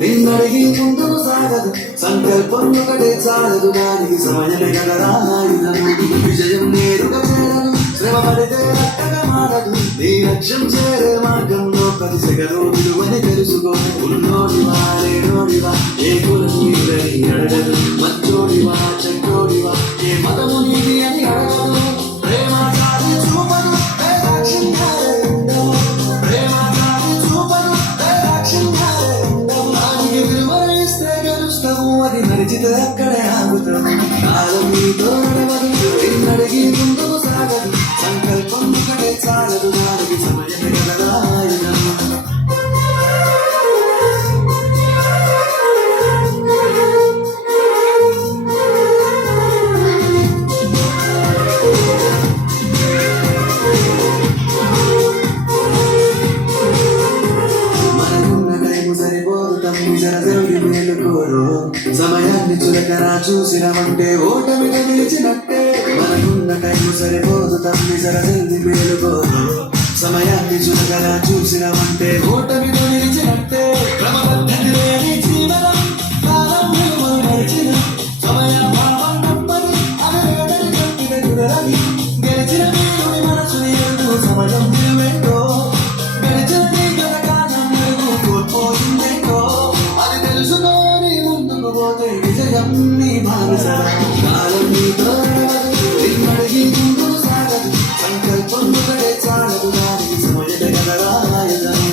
నిన్నడిగి ముందు సాగదు సంకల్పం ఒకటే చాలదు దానికి సమయమే కదరా ఆయుధము విజయం నేరుగా చేరదు శ్రమ పడితే రక్కగా మారదు నీ లక్ష్యం చేరే మార్గంలో ప్రతి సెగలు విలువని తెలుసుకో ఉన్నోడివా లేనోడివా ఏ కులం నీదని అడగదు మంచోడివా చెడ్డోడివా ఏ మతము నీది అని అడగదు ప్రేమ చాలి చూపదు అది నడిచితే అక్కడే ఆగుతాము కాలం నీతో నడవదు నిన్నడిగి ముందుకు సాగదు సంకల్పం ఒకటే చాలదు దానికి సమయమే కదరా ఆయుధము సమయాన్ని చులకరా చూసినమంటే ఓటమిగా నిలిచినట్టే మనకున్న టైము సరిపోదు తమ్మి జర జల్ది మేలుకోరు సమయాన్ని చులకరా చూసినమంటే ఓటమిగా నిలిచినట్టే క్రమపద్ధతి లేని జీవనం కాలం విలువ నడిచిన సమయ భావం నమ్మని అదరగడని కట్టిన గుడరని గెలిచిన వీరుని మనసుని ఎరుగు సమయం నిలబెట్టో గెలిచిన నీ గలకాలం ఎరుగు కోల్పోయిందేకో అది తెలుసుకో పోతే విజయం నీ భారసరా కాలం నీతో నిన్నడిగి ముందుకు సాగదు సంకల్పం ఒకటే చాలదు దానికి సమయమే కదరా ఆయుధము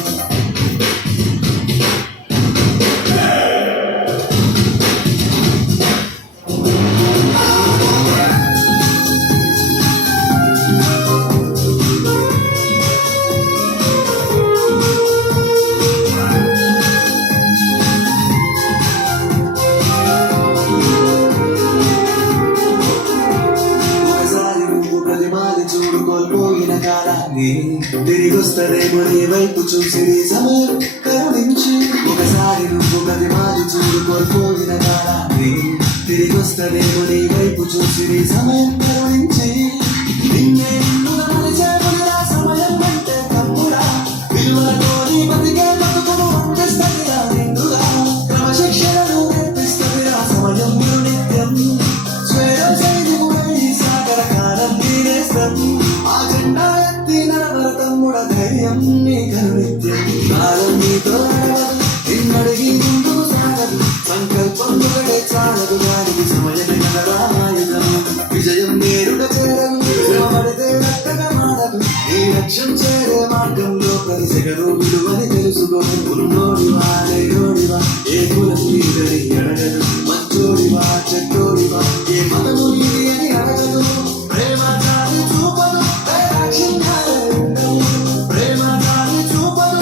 కోల్పోయిన కాలాన్ని తిరిగొస్తదేమో నీ వైపు చూసి నీ సమయం కరుణించి ఒకసారి నువ్వు ప్రతిమాది చూడు కోల్పోయిన కాలాన్ని తిరిగొస్తదేమో నీ వైపు చూసి నీ సమయం కరుణించి నిన్నే నిన్నుగా మలిచేపురా సమయం అంటే తమ్ముడా విలువలతో నీ బతికే బతుకును అందిస్తదిరా నిండుగా క్రమశిక్షణను నేర్పిస్తదిరా సమయం నిత్యం స్వేరం సైనికుడై సాగర కాలం తీరేస్తాం ఆ జెండా ఎత్తి నడవర తమ్ముడ ధైర్యం నీ కనునిత్యం కాలం నీతో నడవదు నిన్నడిగి ముందుకు సాగదు సంకల్పం ఒకటే చాలదు దానికి సమయమే కదరా ఆయుధము విజయం నేరుగా చేరదు శ్రమపడితే రక్కగా మారదు నీ లక్ష్యం చేరే మార్గంలో ప్రతి సెగలు విలువని తెలుసుకో ఉన్నోడివా లేనోడివా ఏ కులం నీదని అడగదు మంచోడివా చెడ్డోడివా ఏ మతము నీది అని అడగదు ప్రేమ చాలి చూపదు ప్రేమ చాలి చూపదు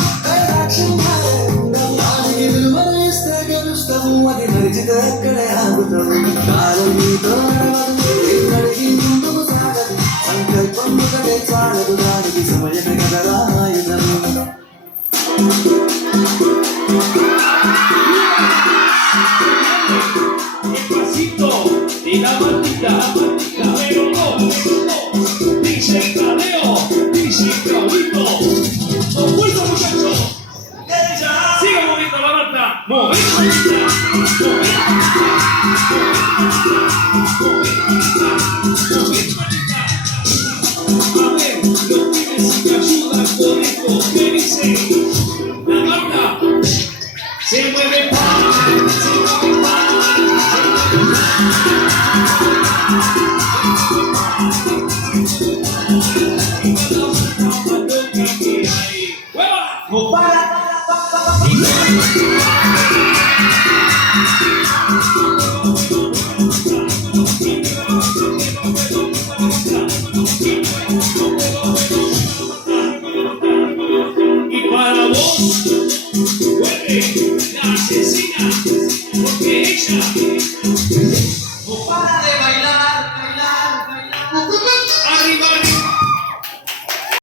దానికి విలువలు ఇస్తే గెలుస్తాము అది నడిచితే అక్కడే ఆగుతాము కాలం నీతో నడవదు నిన్నడిగి ముందుకు సాగదు సంకల్పం ఒకటే చాలదు దానికి సమయమే కదరా ఆయుధము y la maldita, pero no, dice Tadeo, dice Claudito, opuesto muchachos, sigue moviendo la manta, moviendo a ver, los pibes que ayudan con esto, que dice, la manta, se mueve para, se mueve para. Y para vos, vuelve la asesina. porque ella no para de